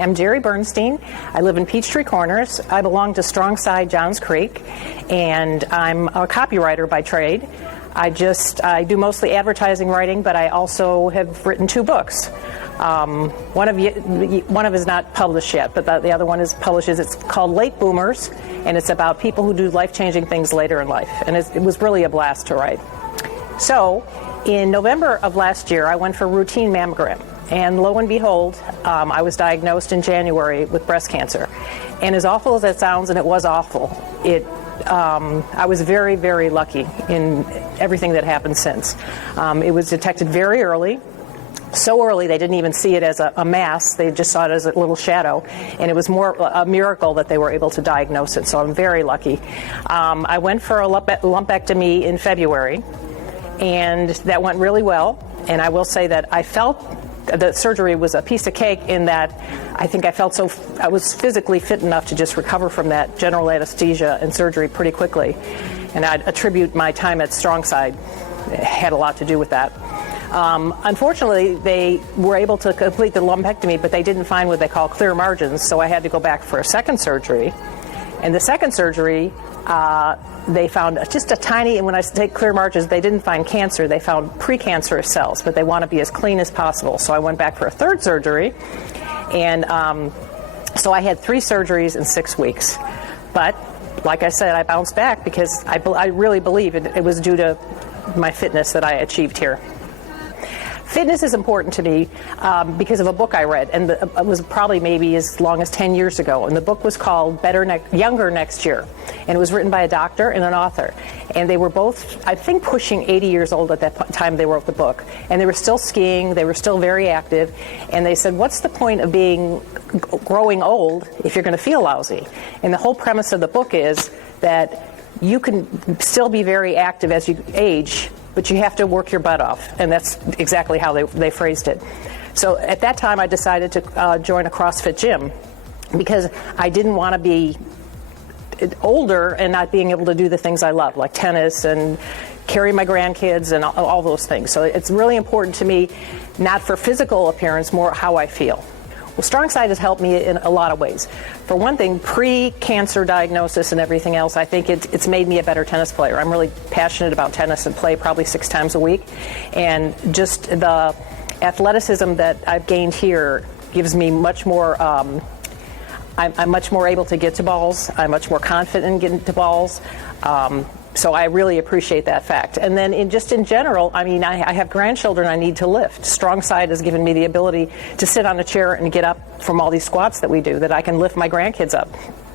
am Jerry Bernstein. I live in Peachtree Corners. I belong to Strongside Johns Creek, and I'm a copywriter by trade. I do mostly advertising writing, but I also have written 2 books. One of is not published yet, but the other one is published. It's called Late Boomers, and it's about people who do life-changing things later in life. And it was really a blast to write. So, in November of last year, I went for a routine mammogram. And lo and behold, I was diagnosed in January with breast cancer. And as awful as that sounds, and it was awful, I was very, very lucky in everything that happened since. It was detected very early. So early they didn't even see it as a mass, they just saw it as a little shadow, and it was more a miracle that they were able to diagnose it, so I'm very lucky. I went for a lumpectomy in February, and that went really well, and I will say that I felt the surgery was a piece of cake in that I think I was physically fit enough to just recover from that general anesthesia and surgery pretty quickly, and I'd attribute my time at Strongside had a lot to do with that. Unfortunately, they were able to complete the lumpectomy, but they didn't find what they call clear margins, so I had to go back for a second surgery. And the second surgery, they found just a tiny, and when I say clear margins, they didn't find cancer, they found precancerous cells, but they want to be as clean as possible. So I went back for a third surgery, and so I had 3 surgeries in 6 weeks. But, like I said, I bounced back because I really believe it was due to my fitness that I achieved here. Fitness is important to me because of a book I read, and it was probably maybe as long as 10 years ago. And the book was called Younger Next Year, and it was written by a doctor and an author. And they were both, I think, pushing 80 years old at that time they wrote the book. And they were still skiing, they were still very active, and they said, what's the point of growing old if you're going to feel lousy? And the whole premise of the book is that you can still be very active as you age, but you have to work your butt off, and that's exactly how they phrased it. So at that time I decided to join a CrossFit gym because I didn't want to be older and not being able to do the things I love, like tennis and carry my grandkids and all those things. So it's really important to me, not for physical appearance, more how I feel. Well, Strongside has helped me in a lot of ways. For one thing, pre-cancer diagnosis and everything else, I think it's made me a better tennis player. I'm really passionate about tennis and play probably 6 times a week. And just the athleticism that I've gained here gives me much more, I'm much more able to get to balls. I'm much more confident in getting to balls. So I really appreciate that fact. And then in general, I mean, I have grandchildren I need to lift. Strongside has given me the ability to sit on a chair and get up from all these squats that we do, that I can lift my grandkids up.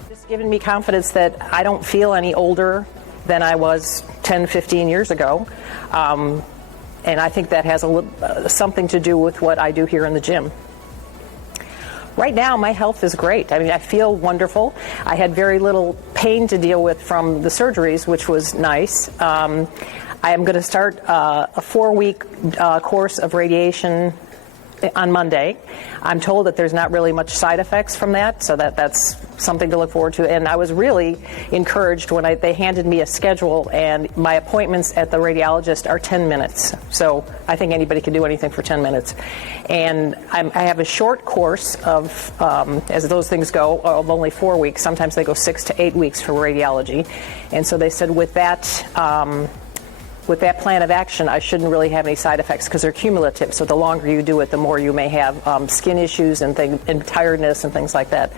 It's given me confidence that I don't feel any older than I was 10, 15 years ago. And I think that has something to do with what I do here in the gym. Right now, my health is great. I mean, I feel wonderful. I had very little pain to deal with from the surgeries, which was nice. I am going to start a 4-week course of radiation on Monday. I'm told that there's not really much side effects from that, so that's something to look forward to. And I was really encouraged when they handed me a schedule, and my appointments at the radiologist are 10 minutes. So I think anybody can do anything for 10 minutes. And I have a short course of, as those things go, of only 4 weeks. Sometimes they go 6 to 8 weeks for radiology. And so they said with that plan of action, I shouldn't really have any side effects because they're cumulative. So the longer you do it, the more you may have skin issues and tiredness and things like that.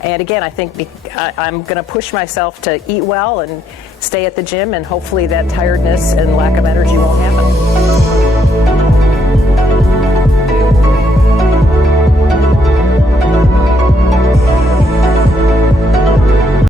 And again, I think I'm going to push myself to eat well and stay at the gym, and hopefully that tiredness and lack of energy won't happen.